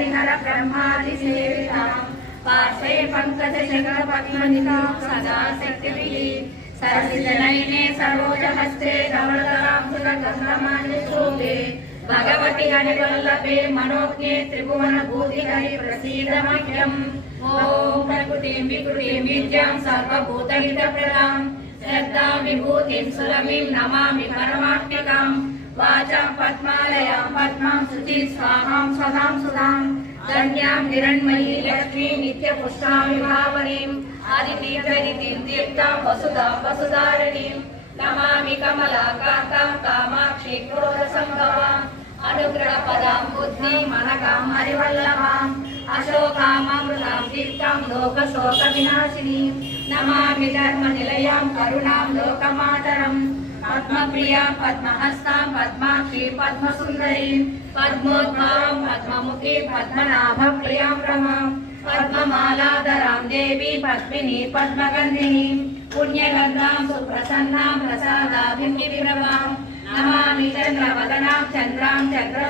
हरिहर ब्रह्मादिसेवितां पार्श्वे पङ्कजशङ्खपद्मनिकां सदा शक्तिभिः सरसिजनयने सरोजहस्ते धवलतराम्बुजगन्धमाल्यशोभे भगवति हरिवल्लभे मनोज्ञे त्रिभुवनभूतिहरि प्रसीद मह्यम् ॐ प्रकृतिं विकृतिं विद्यां सर्वभूतहितप्रदां श्रद्धां विभूतिं सुरभिं नमामि परमात्मिकां वाचां पद्मालयां पद्मां शुचिं स्वाहां सदां सुधां धन्यां हिरण्मयी लक्ष्मीं नित्यपुष्टां विभावरीं आदितीर्थरितिं तीर्थां वसुधां वसुधारिणीं नमामि कमलाकान्तां कामाक्षी क्रोधसम्भवां अनुग्रहपदां बुद्धिं अनघां हरिवल्लभां अशोकामृतां तीर्थां लोकशोकविनाशिनीं नमामि धर्मनिलयां करुणां लोकमातरं पद्मप्रियां पद्महस्तां पद्माक्षीं पद्मसुन्दरीं पद्मोद्भवां पद्ममुखीं पद्मनाभप्रियां रमां पद्ममालाधरां देवी पद्मिनी पद्मगन्धिनीं पुण्यगन्धां सुप्रसन्नां प्रसादाभिं गिरिप्रभां नमामि चन्द्रवदनां चन्द्रां चन्द्र